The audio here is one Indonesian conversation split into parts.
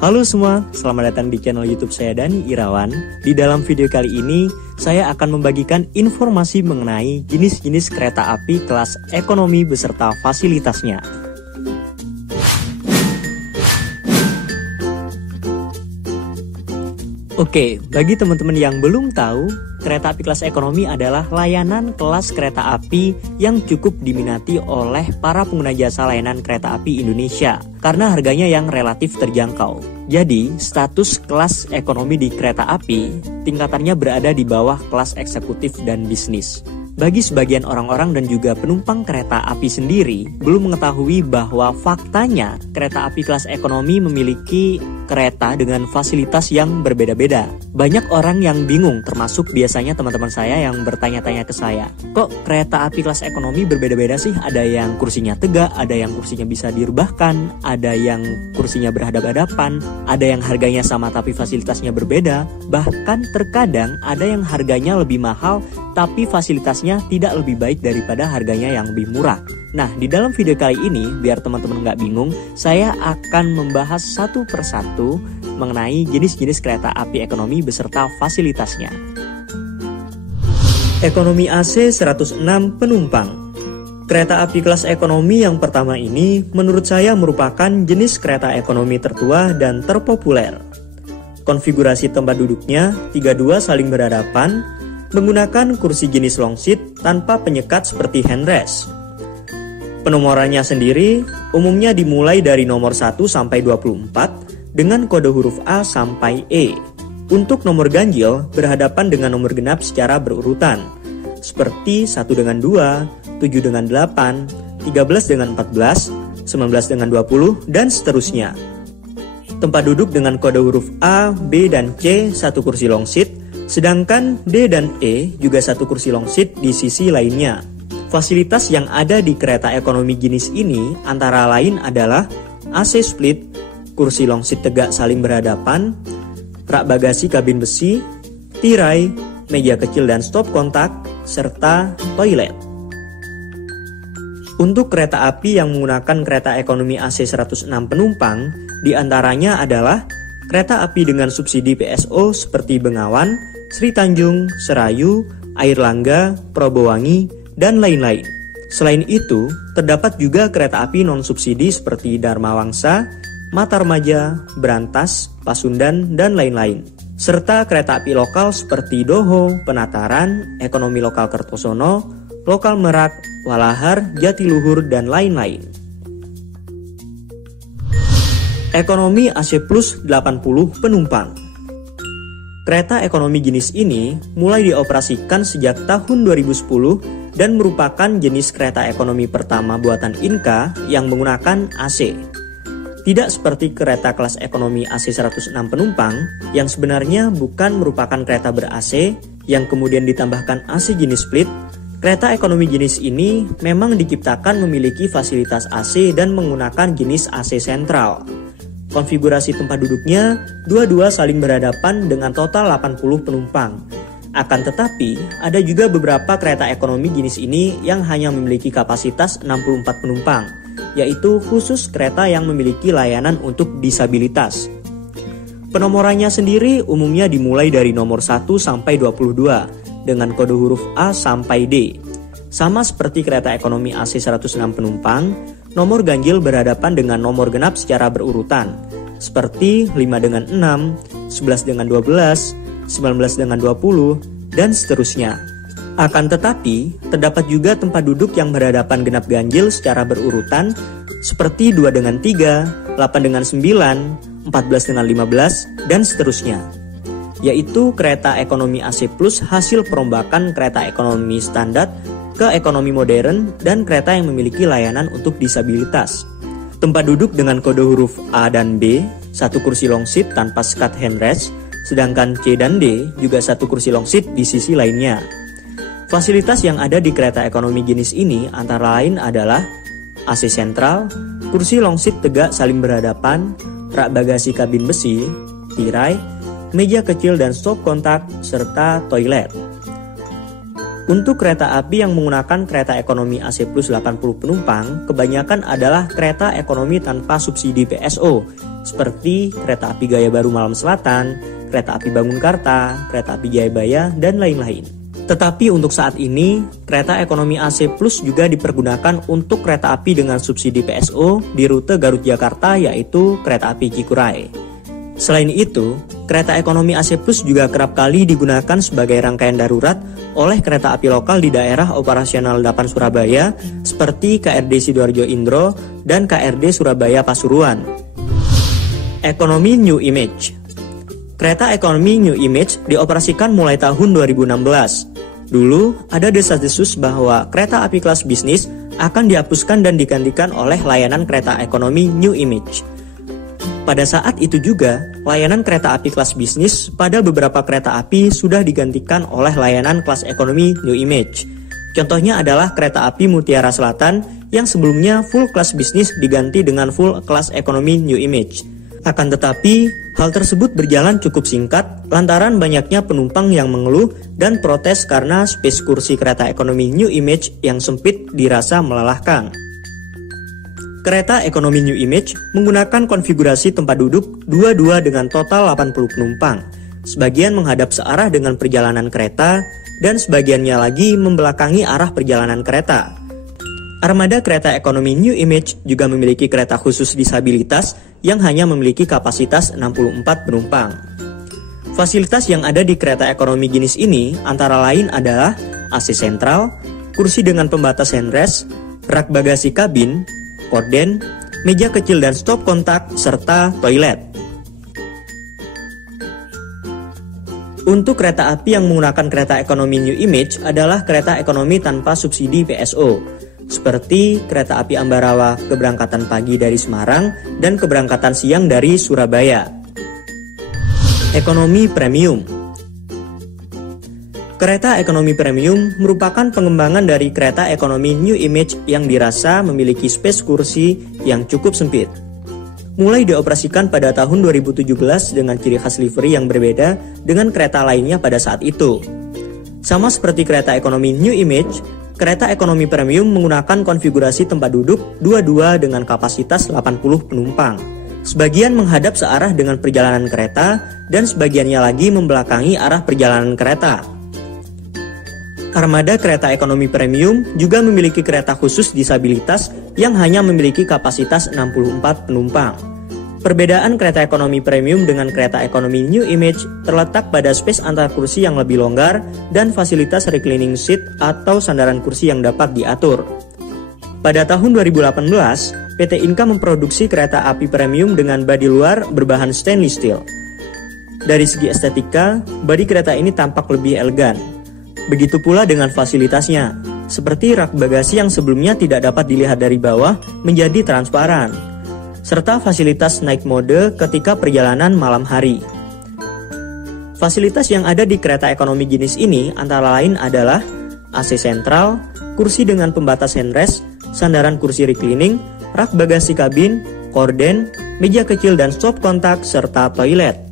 Halo semua, selamat datang di channel YouTube saya Dani Irawan. Di dalam video kali ini, saya akan membagikan informasi mengenai jenis-jenis kereta api kelas ekonomi beserta fasilitasnya. Oke, bagi teman-teman yang belum tahu, kereta api kelas ekonomi adalah layanan kelas kereta api yang cukup diminati oleh para pengguna jasa layanan kereta api Indonesia karena harganya yang relatif terjangkau. Jadi, status kelas ekonomi di kereta api tingkatannya berada di bawah kelas eksekutif dan bisnis. Bagi sebagian orang-orang dan juga penumpang kereta api sendiri belum mengetahui bahwa faktanya kereta api kelas ekonomi memiliki kereta dengan fasilitas yang berbeda-beda. Banyak orang yang bingung, termasuk biasanya teman-teman saya yang bertanya-tanya ke saya, kok kereta api kelas ekonomi berbeda-beda sih? Ada yang kursinya tegak, ada yang kursinya bisa direbahkan, ada yang kursinya berhadap-hadapan, ada yang harganya sama tapi fasilitasnya berbeda, bahkan terkadang ada yang harganya lebih mahal tapi fasilitasnya tidak lebih baik daripada harganya yang lebih murah. Nah, di dalam video kali ini, biar teman-teman nggak bingung, saya akan membahas satu persatu mengenai jenis-jenis kereta api ekonomi beserta fasilitasnya. Ekonomi AC 106 penumpang. Kereta api kelas ekonomi yang pertama ini menurut saya merupakan jenis kereta ekonomi tertua dan terpopuler. Konfigurasi tempat duduknya 32 saling berhadapan, menggunakan kursi jenis long seat tanpa penyekat seperti handrest. Penomorannya sendiri umumnya dimulai dari nomor 1 sampai 24 dengan kode huruf A sampai E. Untuk nomor ganjil berhadapan dengan nomor genap secara berurutan, seperti 1 dengan 2, 7 dengan 8, 13 dengan 14, 19 dengan 20, dan seterusnya. Tempat duduk dengan kode huruf A, B, dan C satu kursi long seat, sedangkan D dan E juga satu kursi long seat di sisi lainnya. Fasilitas yang ada di kereta ekonomi jenis ini antara lain adalah AC split, kursi long seat tegak saling berhadapan, rak bagasi kabin besi, tirai, meja kecil dan stop kontak, serta toilet. Untuk kereta api yang menggunakan kereta ekonomi AC 106 penumpang, diantaranya adalah kereta api dengan subsidi PSO seperti Bengawan, Sri Tanjung, Serayu, Airlangga, Probowangi, dan lain-lain. Selain itu, terdapat juga kereta api non-subsidi seperti Dharma Wangsa, Matarmaja, Brantas, Pasundan, dan lain-lain. Serta kereta api lokal seperti Doho, Penataran, Ekonomi Lokal Kertosono, Lokal Merak, Walahar, Jatiluhur, dan lain-lain. Ekonomi AC Plus 80 penumpang. Kereta ekonomi jenis ini mulai dioperasikan sejak tahun 2010 dan merupakan jenis kereta ekonomi pertama buatan Inka yang menggunakan AC. Tidak seperti kereta kelas ekonomi AC 106 penumpang yang sebenarnya bukan merupakan kereta ber-AC yang kemudian ditambahkan AC jenis split. Kereta ekonomi jenis ini memang diciptakan memiliki fasilitas AC dan menggunakan jenis AC sentral. Konfigurasi tempat duduknya dua-dua saling berhadapan dengan total 80 penumpang. Akan tetapi, ada juga beberapa kereta ekonomi jenis ini yang hanya memiliki kapasitas 64 penumpang, yaitu khusus kereta yang memiliki layanan untuk disabilitas. Penomorannya sendiri umumnya dimulai dari nomor 1 sampai 22 dengan kode huruf A sampai D. Sama seperti kereta ekonomi AC 106 penumpang, nomor ganjil berhadapan dengan nomor genap secara berurutan, seperti 5 dengan 6, 11 dengan 12, 19 dengan 20, dan seterusnya. Akan tetapi, terdapat juga tempat duduk yang berhadapan genap ganjil secara berurutan, seperti 2 dengan 3, 8 dengan 9, 14 dengan 15, dan seterusnya. Yaitu kereta ekonomi AC Plus hasil perombakan kereta ekonomi standar ke ekonomi modern dan kereta yang memiliki layanan untuk disabilitas. Tempat duduk dengan kode huruf A dan B, satu kursi long seat tanpa sekat handrest, sedangkan C dan D juga satu kursi long seat di sisi lainnya. Fasilitas yang ada di kereta ekonomi jenis ini antara lain adalah AC sentral, kursi long seat tegak saling berhadapan, rak bagasi kabin besi, tirai, meja kecil dan stop kontak, serta toilet. Untuk kereta api yang menggunakan kereta ekonomi AC plus 80 penumpang, kebanyakan adalah kereta ekonomi tanpa subsidi PSO, seperti kereta api Gaya Baru Malam Selatan, kereta api Bangunkarta, kereta api Jayabaya, dan lain-lain. Tetapi untuk saat ini, kereta ekonomi AC plus juga dipergunakan untuk kereta api dengan subsidi PSO di rute Garut-Jakarta, yaitu kereta api Cikuray. Selain itu, kereta ekonomi AC Plus juga kerap kali digunakan sebagai rangkaian darurat oleh kereta api lokal di daerah operasional 8 Surabaya seperti KRD Sidoarjo Indro dan KRD Surabaya Pasuruan. Ekonomi New Image. Kereta ekonomi New Image dioperasikan mulai tahun 2016. Dulu ada desas-desus bahwa kereta api kelas bisnis akan dihapuskan dan digantikan oleh layanan kereta ekonomi New Image. Pada saat itu juga, layanan kereta api kelas bisnis pada beberapa kereta api sudah digantikan oleh layanan kelas ekonomi New Image. Contohnya adalah kereta api Mutiara Selatan yang sebelumnya full kelas bisnis diganti dengan full kelas ekonomi New Image. Akan tetapi, hal tersebut berjalan cukup singkat lantaran banyaknya penumpang yang mengeluh dan protes karena space kursi kereta ekonomi New Image yang sempit dirasa melelahkan. Kereta ekonomi New Image menggunakan konfigurasi tempat duduk 2-2 dengan total 80 penumpang. Sebagian menghadap searah dengan perjalanan kereta dan sebagiannya lagi membelakangi arah perjalanan kereta. Armada kereta ekonomi New Image juga memiliki kereta khusus disabilitas yang hanya memiliki kapasitas 64 penumpang. Fasilitas yang ada di kereta ekonomi jenis ini antara lain adalah AC sentral, kursi dengan pembatas handrest, rak bagasi kabin, korden, meja kecil dan stop kontak, serta toilet. Untuk kereta api yang menggunakan kereta ekonomi New Image adalah kereta ekonomi tanpa subsidi PSO, seperti kereta api Ambarawa keberangkatan pagi dari Semarang dan keberangkatan siang dari Surabaya. Ekonomi premium. Kereta ekonomi premium merupakan pengembangan dari kereta ekonomi New Image yang dirasa memiliki space kursi yang cukup sempit. Mulai dioperasikan pada tahun 2017 dengan ciri khas livery yang berbeda dengan kereta lainnya pada saat itu. Sama seperti kereta ekonomi New Image, kereta ekonomi premium menggunakan konfigurasi tempat duduk 2-2 dengan kapasitas 80 penumpang. Sebagian menghadap searah dengan perjalanan kereta dan sebagiannya lagi membelakangi arah perjalanan kereta. Armada kereta ekonomi premium juga memiliki kereta khusus disabilitas yang hanya memiliki kapasitas 64 penumpang. Perbedaan kereta ekonomi premium dengan kereta ekonomi New Image terletak pada space antar kursi yang lebih longgar dan fasilitas reclining seat atau sandaran kursi yang dapat diatur. Pada tahun 2018, PT Inka memproduksi kereta api premium dengan bodi luar berbahan stainless steel. Dari segi estetika, bodi kereta ini tampak lebih elegan. Begitu pula dengan fasilitasnya, seperti rak bagasi yang sebelumnya tidak dapat dilihat dari bawah menjadi transparan, serta fasilitas night mode ketika perjalanan malam hari. Fasilitas yang ada di kereta ekonomi jenis ini antara lain adalah AC sentral, kursi dengan pembatas handrest, sandaran kursi reclining, rak bagasi kabin, korden, meja kecil dan stop kontak, serta toilet.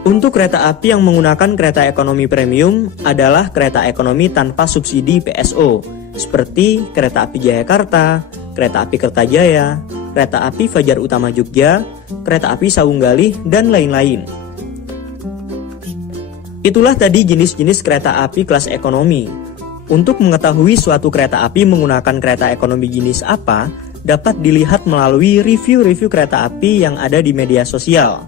Untuk kereta api yang menggunakan kereta ekonomi premium adalah kereta ekonomi tanpa subsidi PSO, seperti kereta api Jayakarta, kereta api Kertajaya, kereta api Fajar Utama Jogja, kereta api Sawunggalih, dan lain-lain. Itulah tadi jenis-jenis kereta api kelas ekonomi. Untuk mengetahui suatu kereta api menggunakan kereta ekonomi jenis apa, dapat dilihat melalui review-review kereta api yang ada di media sosial.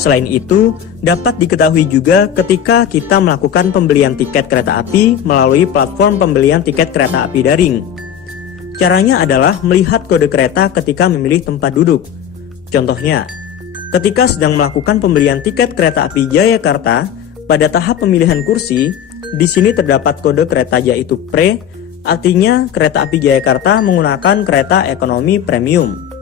Selain itu, dapat diketahui juga ketika kita melakukan pembelian tiket kereta api melalui platform pembelian tiket kereta api daring. Caranya adalah melihat kode kereta ketika memilih tempat duduk. Contohnya, ketika sedang melakukan pembelian tiket kereta api Jayakarta, pada tahap pemilihan kursi, di sini terdapat kode kereta yaitu Pre, artinya kereta api Jayakarta menggunakan kereta ekonomi premium.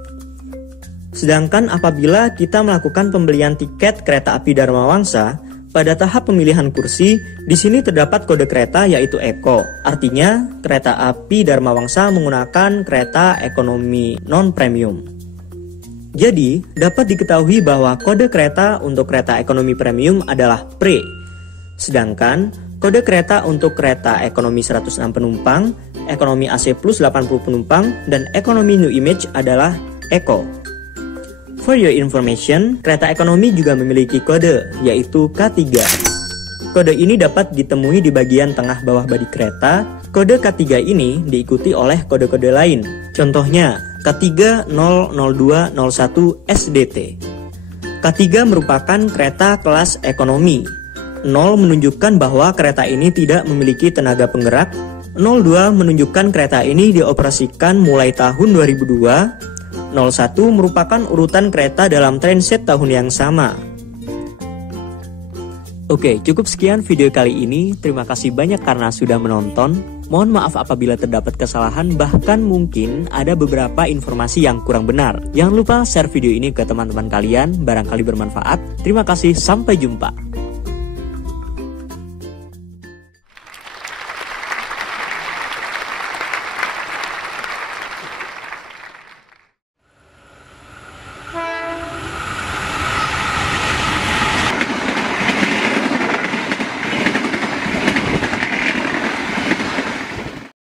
Sedangkan apabila kita melakukan pembelian tiket kereta api Dharma Wangsa, pada tahap pemilihan kursi, di sini terdapat kode kereta yaitu Eko. Artinya, kereta api Dharma Wangsa menggunakan kereta ekonomi non-premium. Jadi, dapat diketahui bahwa kode kereta untuk kereta ekonomi premium adalah Pre. Sedangkan, Kode kereta untuk kereta ekonomi 106 penumpang, ekonomi AC plus 80 penumpang, dan ekonomi New Image adalah ECO. For your information, kereta ekonomi juga memiliki kode, yaitu K3. Kode ini dapat ditemui di bagian tengah bawah badi kereta. Kode K3 ini diikuti oleh kode-kode lain. Contohnya, K3-00201 SDT. K3 merupakan kereta kelas ekonomi. 0 menunjukkan bahwa kereta ini tidak memiliki tenaga penggerak. 02 menunjukkan kereta ini dioperasikan mulai tahun 2002. 01 merupakan urutan kereta dalam transit tahun yang sama. Oke, cukup sekian video kali ini. Terima kasih banyak karena sudah menonton. Mohon maaf apabila terdapat kesalahan, bahkan mungkin ada beberapa informasi yang kurang benar. Jangan lupa share video ini ke teman-teman kalian, barangkali bermanfaat. Terima kasih, sampai jumpa.